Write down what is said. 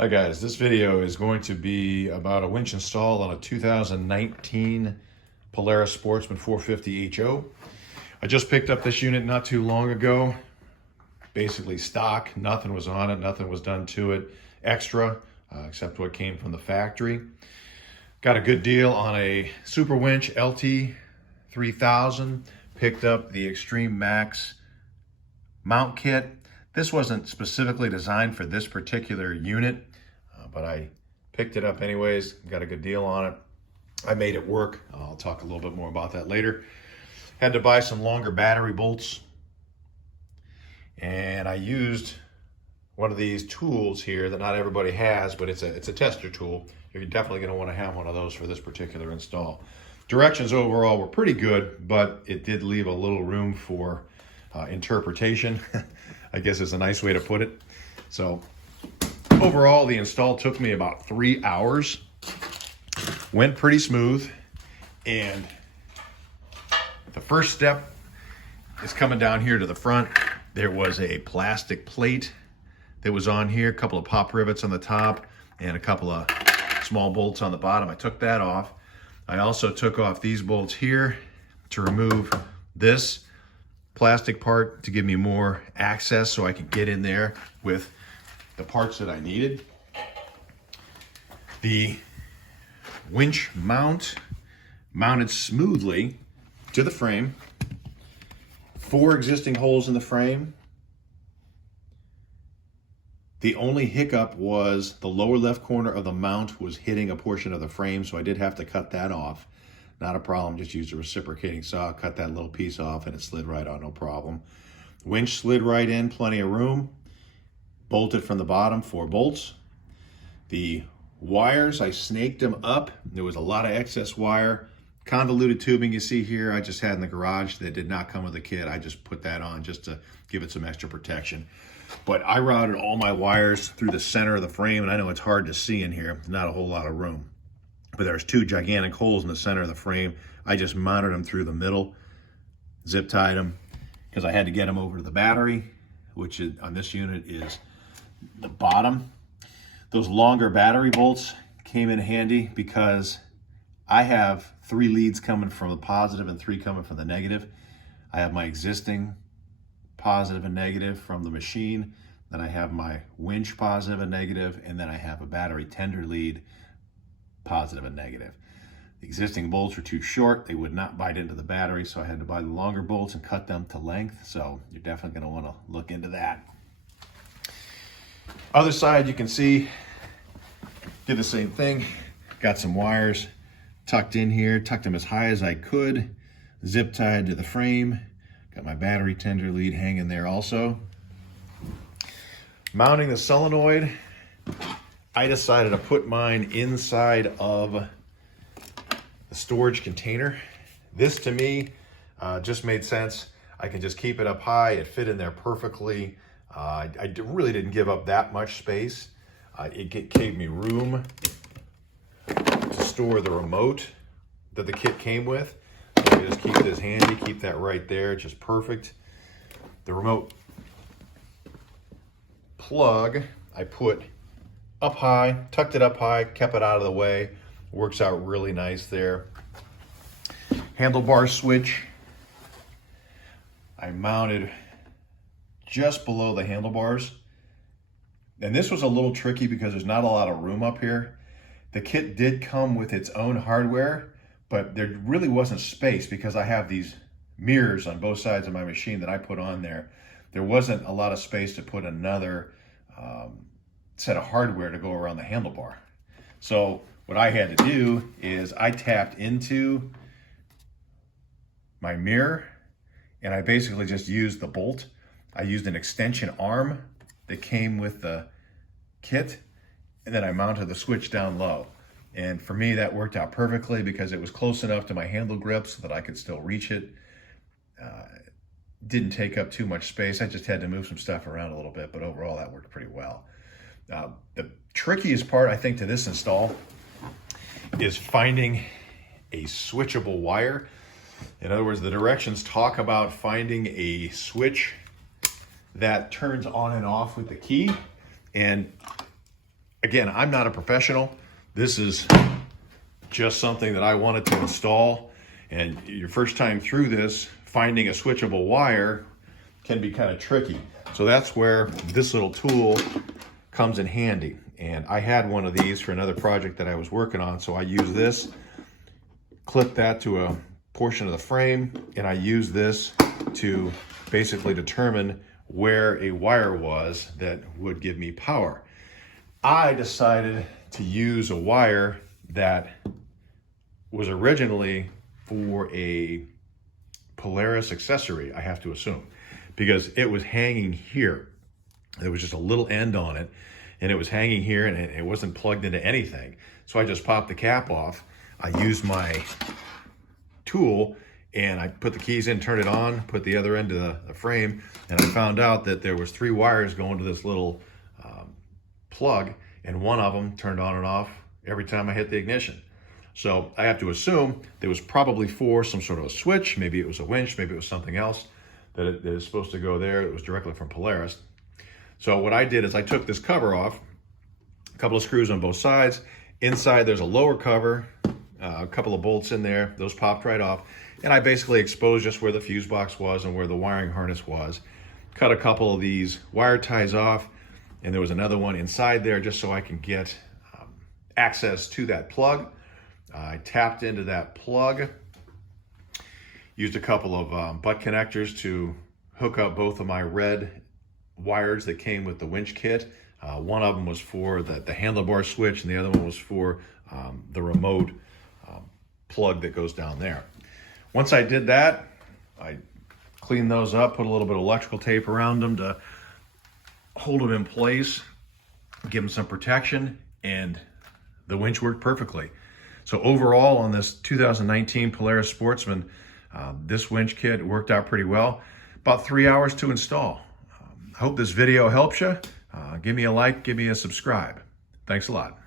Hi guys, this video is going to be about a winch install on a 2019 Polaris Sportsman 450 HO. I just picked up this unit not too long ago. Basically stock, nothing was on it, nothing was done to it extra, except what came from the factory. Got a good deal on a Superwinch LT3000. Picked up the Extreme Max mount kit. This wasn't specifically designed for this particular unit, but I picked it up anyways, got a good deal on it. I made it work. I'll talk a little bit more about that later. Had to buy some longer battery bolts, and I used one of these tools here that not everybody has, but it's a tester tool. You're definitely going to want to have one of those for this particular install. Directions overall were pretty good, but it did leave a little room for interpretation. I guess is a nice way to put it. So overall, the install took me about 3 hours. Went pretty smooth. And the first step is coming down here to the front. There was a plastic plate that was on here, a couple of pop rivets on the top, and a couple of small bolts on the bottom. I took that off. I also took off these bolts here to remove this plastic part to give me more access so I could get in there with the parts that I needed. The winch mount mounted smoothly to the frame. 4 existing holes in the frame. The only hiccup was the lower left corner of the mount was hitting a portion of the frame, so I did have to cut that off. Not a problem, just used a reciprocating saw, cut that little piece off, and it slid right on, no problem. Winch slid right in, plenty of room. Bolted from the bottom, 4 bolts. The wires, I snaked them up. There was a lot of excess wire. Convoluted tubing you see here, I just had in the garage that did not come with the kit. I just put that on just to give it some extra protection. But I routed all my wires through the center of the frame, and I know it's hard to see in here. There's not a whole lot of room. But there's 2 gigantic holes in the center of the frame. I just mounted them through the middle, zip tied them, because I had to get them over to the battery, which is, on this unit is the bottom. Those longer battery bolts came in handy because I have 3 leads coming from the positive and 3 coming from the negative. I have my existing positive and negative from the machine. Then I have my winch positive and negative, and then I have a battery tender lead positive and negative. The existing bolts are too short. They would not bite into the battery, so I had to buy the longer bolts and cut them to length. So you're definitely going to want to look into that. Other side, you can see, did the same thing. Got some wires tucked in here, tucked them as high as I could, zip tied to the frame. Got my battery tender lead hanging there also. Mounting the solenoid, I decided to put mine inside of the storage container. This to me just made sense. I can just keep it up high. It fit in there perfectly. I really didn't give up that much space. It gave me room to store the remote that the kit came with. So I just keep this handy, keep that right there, just perfect. The remote plug I put up high, tucked it up high, kept it out of the way. Works out really nice there. Handlebar switch I mounted just below the handlebars. And this was a little tricky because there's not a lot of room up here. The kit did come with its own hardware, but there really wasn't space because I have these mirrors on both sides of my machine that I put on there. There wasn't a lot of space to put another set of hardware to go around the handlebar. So what I had to do is I tapped into my mirror and I basically just used the bolt. I used an extension arm that came with the kit, and then I mounted the switch down low. And for me, that worked out perfectly because it was close enough to my handle grip so that I could still reach it. Didn't take up too much space. I just had to move some stuff around a little bit, but overall that worked pretty well. The trickiest part, I think, to this install is finding a switchable wire. In other words, the directions talk about finding a switch that turns on and off with the key. And Again, I'm not a professional. This is just something that I wanted to install. And your first time through this, finding a switchable wire can be kind of tricky. So that's where this little tool comes in handy. And I had one of these for another project that I was working on. So I use this, clip that to a portion of the frame, and I use this to basically determine where a wire was that would give me power. I decided to use a wire that was originally for a Polaris accessory, I have to assume, because it was hanging here. There was just a little end on it, and it was hanging here, and it wasn't plugged into anything. So I just popped the cap off. I used my tool, and I put the keys in, turned it on, put the other end of the frame, and I found out that there was 3 wires going to this little plug, and one of them turned on and off every time I hit the ignition. So I have to assume there was probably for some sort of a switch. Maybe it was a winch, maybe it was something else that is supposed to go there. It was directly from Polaris. So what I did is I took this cover off, a couple of screws on both sides. Inside there's a lower cover, a couple of bolts in there, those popped right off. And I basically exposed just where the fuse box was and where the wiring harness was. Cut a couple of these wire ties off, and there was another one inside there just so I can get access to that plug. I tapped into that plug, used a couple of butt connectors to hook up both of my red wires that came with the winch kit. One of them was for the handlebar switch, and the other one was for the remote plug that goes down there. Once I did that, I cleaned those up, put a little bit of electrical tape around them to hold them in place, give them some protection, and the winch worked perfectly. So overall on this 2019 Polaris Sportsman, this winch kit worked out pretty well. About 3 hours to install. I hope this video helps you. Give me a like, give me a subscribe. Thanks a lot.